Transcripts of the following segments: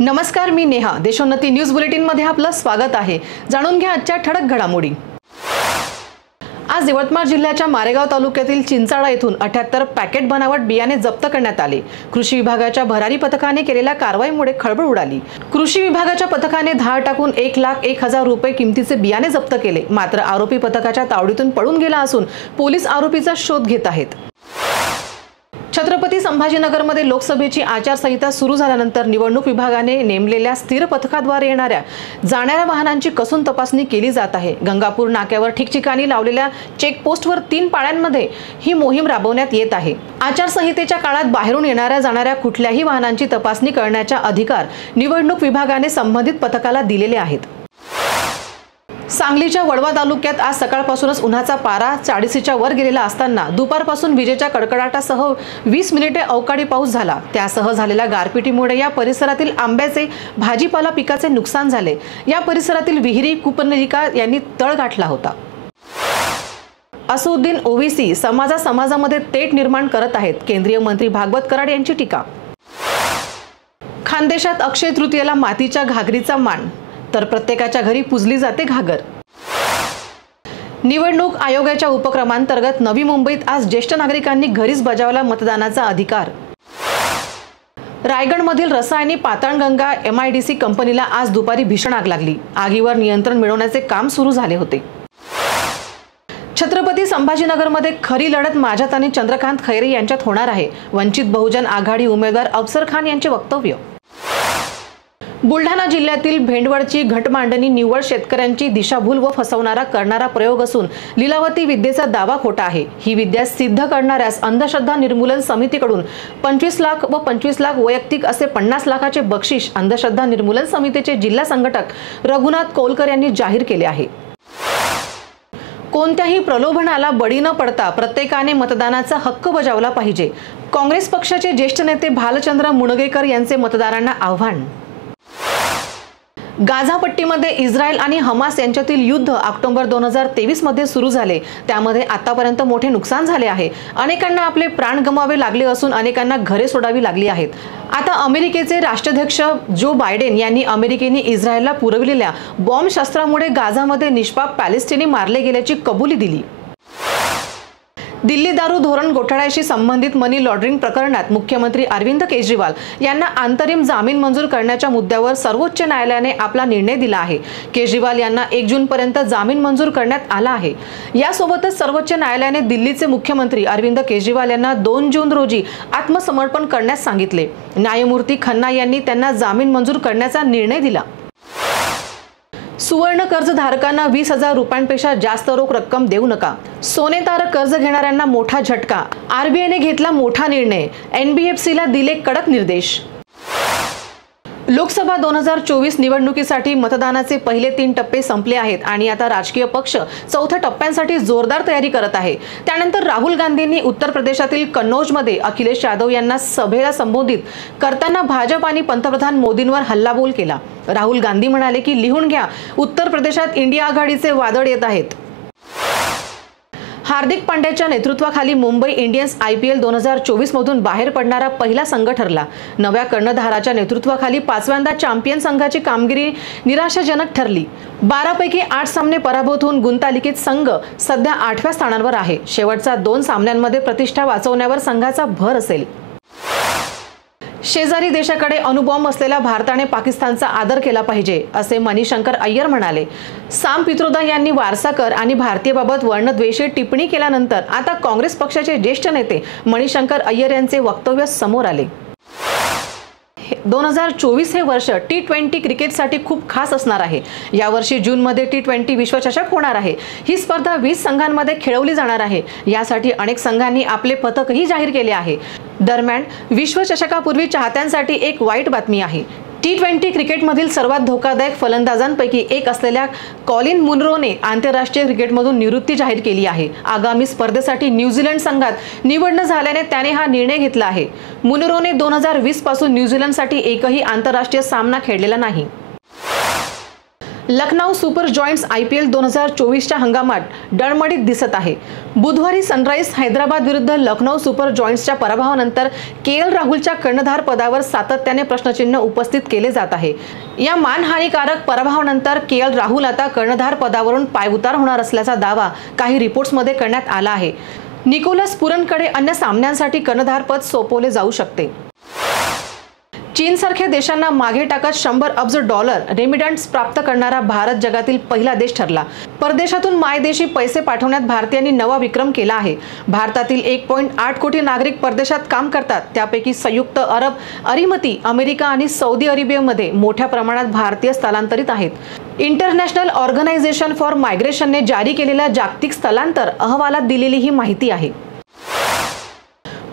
नमस्कार, मी Neha. Deshonnati news bulletin मध्ये आपलं स्वागत आहे. जाणून घ्या आजच्या ठळक घडामोडी. आज यवतमाळ जिल्ह्याच्या मारेगाव तालुक्यातील चिंचाळा येथून 78 पॅकेट बनावट बियाणे जप्त करण्यात आले. कृषी विभागाच्या भरारी पथकाने केलेल्या कारवाईमुळे खळबळ उडाली. कृषी विभागाच्या पथकाने धाड टाकून 1,01,000 रुपये किमतीचे बियाणे जप्त केले. मात्र आरोपी पथकाच्या तावडीतून पळून गेला असून पोलीस आरोपीचा शोध घेत आहेत. छत्रपती संभाजीनगरमध्ये लोकसभेची आचारसंहिता सुरू झाल्यानंतर निवडणूक विभागाने नेमलेल्या स्थिर पथकाद्वारे जाणाऱ्या वाहनांची कसून तपासणी केली जात आहे. गंगापूर नाक्यावर ठिकठिकाणी लावलेल्या चेकपोस्टवर 3 पाळ्यांमध्ये ही मोहीम राबवण्यात येत आहे. आचारसंहितेच्या काळात बाहेरून जाणाऱ्या कुठल्याही वाहनांची तपासणी करण्याचा अधिकार निवडणूक विभागाने संबंधित पथकाला दिलेले आहेत. सांगलीच्या वडवा तालुक्यात आज सकाळपासूनच उन्हाचा पारा 40च्या वर गेलेला असताना दुपारपासून विजेच्या कडकडाटासह 20 मिनिटे अवकाळी पाऊस झाला. त्यासह झालेल्या गारपिटीमुळे या परिसरातील आंब्याचे भाजीपाला पिकाचे नुकसान झाले. या परिसरातील विहिरी कूपनलिका यांनी तळ गाठला होता. असुद्दीन ओवीसी समाजामध्ये तेढ निर्माण करत आहेत. केंद्रीय मंत्री भागवत कराड यांची टीका. खानदेशात अक्षय तृतीयेला मातीच्या घागरीचा मान, तर प्रत्येकाच्या घरी पुजली जाते घागर. निवडणूक आयोगाच्या उपक्रमांतर्गत नवी मुंबईत आज ज्येष्ठ नागरिकांनी घरीच बजावला मतदानाचा अधिकार. रायगडमधील रसायनी पाताळगंगा MIDC कंपनीला आज दुपारी भीषण आग लागली. आगीवर नियंत्रण मिळवण्याचे काम सुरू झाले होते. छत्रपती संभाजीनगरमध्ये खरी लढत माझ्यात आणि चंद्रकांत खैरे यांच्यात होणार आहे. वंचित बहुजन आघाडी उमेदवार अफसर खान यांचे वक्तव्य. बुलढाणा जिल्ह्यातील भेंडवडची घटमांडणी निव्वळ शेतकऱ्यांची दिशाभूल व फसवणारा करणारा प्रयोग असून लीलावती विद्येचा दावा खोटा आहे. ही विद्या सिद्ध करणाऱ्यास अंधश्रद्धा निर्मूलन समितीकडून 25 लाख व 25 लाख वैयक्तिक असे 50 लाखाचे बक्षीस अंधश्रद्धा निर्मूलन समितीचे जिल्हा संघटक रघुनाथ कोलकर यांनी जाहीर केले आहे. कोणत्याही प्रलोभनाला बळी न पडता प्रत्येकाने मतदानाचा हक्क बजावला पाहिजे. काँग्रेस पक्षाचे ज्येष्ठ नेते भालचंद्र मुणगेकर यांचे मतदारांना आव्हान. गाझा पट्टीमध्ये इस्रायल आणि हमास यांच्यातील युद्ध ऑक्टोबर 2023 मध्ये सुरू झाले. त्यामध्ये आतापर्यंत मोठे नुकसान झाले आहे. अनेकांना आपले प्राण गमवावे लागले असून अनेकांना घरे सोडावी लागली आहेत. आता अमेरिकेचे राष्ट्राध्यक्ष जो बायडेन यांनी अमेरिकेने इस्रायलला पुरविलेल्या बॉम्बशस्त्रामुळे गाझामध्ये निष्पाप पॅलेस्टिनी मारले गेल्याची कबुली दिली. दिल्ली दारू धोरण घोटाळ्याशी संबंधित मनी लॉन्ड्रिंग प्रकरणात मुख्यमंत्री अरविंद केजरीवाल यांना अंतरिम जामीन मंजूर करण्याच्या मुद्द्यावर सर्वोच्च न्यायालयाने आपला निर्णय दिला आहे. केजरीवाल यांना 1 जूनपर्यंत जामीन मंजूर करण्यात आला आहे. यासोबतच सर्वोच्च न्यायालयाने दिल्लीचे मुख्यमंत्री अरविंद केजरीवाल यांना 2 जून रोजी आत्मसमर्पण करण्यास सांगितले. न्यायमूर्ती खन्ना यांनी त्यांना जामीन मंजूर करण्याचा निर्णय दिला. सुवर्ण कर्जधारकांना 20,000 रुपयांपेक्षा जास्त रोख रक्कम देऊ नका. सोनेतारक कर्ज घेणाऱ्यांना मोठा झटका. RBIने घेतला मोठा निर्णय. NBFCला दिले कडक निर्देश. लोकसभा 2024 निवडणुकीसाठी मतदानाचे पहिले 3 टप्पे संपले आहेत आणि आता राजकीय पक्ष चौथ्या टप्प्यासाठी जोरदार तयारी करत आहे. त्यानंतर राहुल गांधींनी उत्तर प्रदेशातील कन्नौजमध्ये अखिलेश यादव यांना सभेला संबोधित करताना भाजप आणि पंतप्रधान मोदींवर हल्लाबोल केला. राहुल गांधी म्हणाले की लिहून घ्या, उत्तर प्रदेशात इंडिया आघाडीचे वादळ येत आहेत. हार्दिक पांड्याच्या नेतृत्वाखाली मुंबई इंडियन्स IPL 2024 मधून बाहेर पडणारा पहिला संघ ठरला. नव्या कर्णधाराच्या नेतृत्वाखाली 5व्यांदा चॅम्पियन संघाची कामगिरी निराशाजनक ठरली. 12 पैकी 8 सामने पराभूत होऊन गुणतालिकेत संघ सध्या 8व्या स्थानावर आहे. शेवटच्या 2 सामन्यांमध्ये प्रतिष्ठा वाचवण्यावर संघाचा भर असेल. शेजारी देशाकडे अणुबॉम्ब असलेल्या भारताने पाकिस्तानचा आदर केला पाहिजे असे मणिशंकर अय्यर म्हणाले. साम पित्रोदा यांनी वारसाकर आणि भारतीयबाबत वर्णद्वेषी टिप्पणी केल्यानंतर आता काँग्रेस पक्षाचे ज्येष्ठ नेते मणिशंकर अय्यर यांचे वक्तव्य समोर आले. 2024 हे वर्ष T20 क्रिकेटसाठी खूप खास असणार आहे. यावर्षी जूनमध्ये T20 विश्वचषक होणार आहे. ही स्पर्धा 20 संघांमध्ये खेळवली जाणार आहे. यासाठी अनेक संघांनी आपले पथकही जाहीर केले आहे. दरम्यान विश्वचषकापूर्वी चाहत्यांसाठी एक वाईट बातमी आहे. T20 क्रिकेटमधील सर्वात धोकादायक फलंदाजांपैकी एक असलेल्या कॉलिन मुनरोने आंतरराष्ट्रीय क्रिकेटमधून निवृत्ती जाहीर केली आहे. आगामी स्पर्धेसाठी न्यूझीलंड संघात निवड न झाल्याने त्याने हा निर्णय घेतला आहे. मुनरोने 2020 पासून न्यूझीलंडसाठी एकही आंतरराष्ट्रीय सामना खेळलेला नाही. लखनौ सुपर जॉयंट्स IPL 2024च्या हंगामात डळमळीत दिसत आहे। बुधवारी सनराइज हैदराबाद विरुद्ध लखनौ सुपर जॉयंट्सच्या पराभवानंतर KL राहुलच्या कर्णधार पदावर सातत्याने प्रश्नचिन्ह उपस्थित केले जात आहे। या मानहानीकारक पराभवानंतर KL राहुल आता कर्णधार पदावरून पायउतार होणार असल्याचा दावा काही रिपोर्ट्समध्ये करण्यात आला आहे। निकोलस पुरनकडे अन्य सामन्यांसाठी कर्णधारपद सोपवले जाऊ शकते। चीनसारख्या देशांना मागे टाकत $100 अब्ज रेमिटन्स प्राप्त करणारा भारत जगातील पहिला देश ठरला। परदेशातून मायदेशी पैसे पाठवण्यात भारतीयांनी नवा विक्रम केला आहे। भारतातील 1.8 कोटी नागरिक परदेशात काम करतात। त्यापैकी संयुक्त अरब अमिराती, अमेरिका आणि सौदी अरेबियामध्ये मोठ्या प्रमाणात भारतीय स्थलांतरित आहेत। इंटरनॅशनल ऑर्गनायझेशन फॉर मायग्रेशनने जारी केलेल्या जागतिक स्थलांतर अहवालात दिलेली ही माहिती आहे।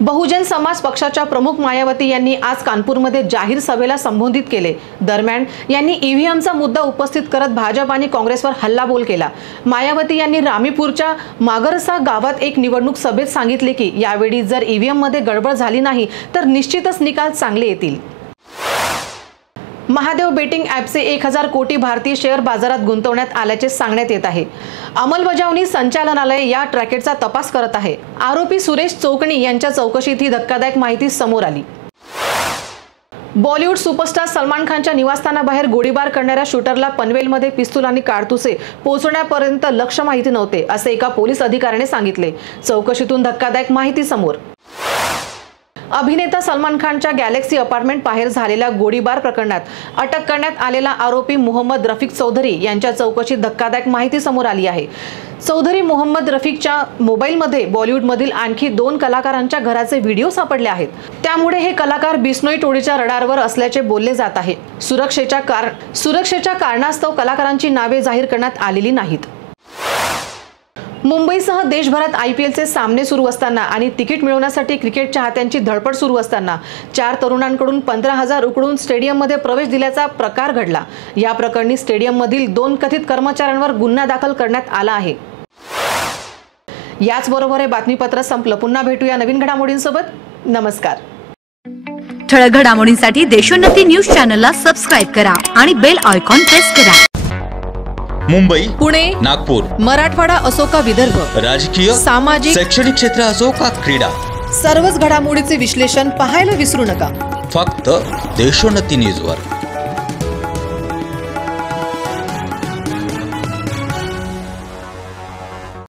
बहुजन समाज पक्षाच्या प्रमुख मायावती यांनी आज कानपूरमध्ये जाहीर सभेला संबोधित केले। दरम्यान यांनी EVMचा मुद्दा उपस्थित करत भाजप आणि काँग्रेसवर हल्लाबोल केला। मायावती यांनी रामीपूरच्या मागरसा गावात एक निवडणूक सभेत सांगितले की यावेळी जर EVM मध्ये गडबड झाली नाही तर निश्चितच निकाल चांगले येतील। महादेव बेटिंग ॲपचे 1000 कोटी भारतीय शेअर बाजारात गुंतवण्यात आल्याचे सांगण्यात येत आहे। अंमलबजावणी संचालनालय या ट्रॅकेटचा तपास करत आहे। आरोपी सुरेश चौकणी यांच्या चौकशीत ही धक्कादायक माहिती समोर आली। बॉलिवूड सुपरस्टार सलमान खानच्या निवासस्थानाबाहेर गोळीबार करणाऱ्या शूटरला पनवेलमध्ये पिस्तूल आणि काडतुसे पोहोचण्यापर्यंत लक्ष्य माहिती नव्हते, असे एका पोलीस अधिकाऱ्याने सांगितले। चौकशीतून धक्कादायक माहिती समोर। अभिनेता सलमान खानच्या गॅलेक्सी अपार्टमेंट बाहेर झालेल्या गोळीबार प्रकरणात अटक करण्यात आलेला आरोपी मोहम्मद रफिक चौधरी यांच्या चौकशीत धक्कादायक माहिती समोर आली आहे। चौधरी मोहम्मद रफिकच्या मोबाईलमध्ये बॉलिवूडमधील आणखी 2 कलाकारांच्या घराचे व्हिडिओ सापडले आहेत। त्यामुळे हे कलाकार बिश्नोई टोळीच्या रडारवर असल्याचे बोलले जात आहे। सुरक्षेच्या कारणास्तव कलाकारांची नावे जाहीर करण्यात आलेली नाहीत। मुंबईसह देशभरात IPLचे सामने सुरू असताना आणि तिकीट मिळवण्यासाठी क्रिकेट चाहत्यांची धडपड सुरू असताना 4 तरुणांकडून 15,000 उकळून स्टेडियममध्ये प्रवेश दिल्याचा प्रकार घडला। या प्रकरणी स्टेडियममधील 2 कथित कर्मचाऱ्यांवर गुन्हा दाखल करण्यात आला आहे। याचबरोबर हे बातमीपत्र संपलं। पुन्हा भेटूया नवीन घडामोडींसोबत। नमस्कार। ठळक घडामोडींसाठी देशोन्नती न्यूज चॅनलला सबस्क्राइब करा आणि बेल आयकॉन प्रेस करा। मुंबई, पुणे, नागपूर, मराठवाडा असो का विदर्भ, राजकीय, सामाजिक, शैक्षणिक क्षेत्र असो का क्रीडा, सर्वच घडामोडीचे विश्लेषण पाहायला विसरू नका। फक्त देशोन्नती न्यूजवर।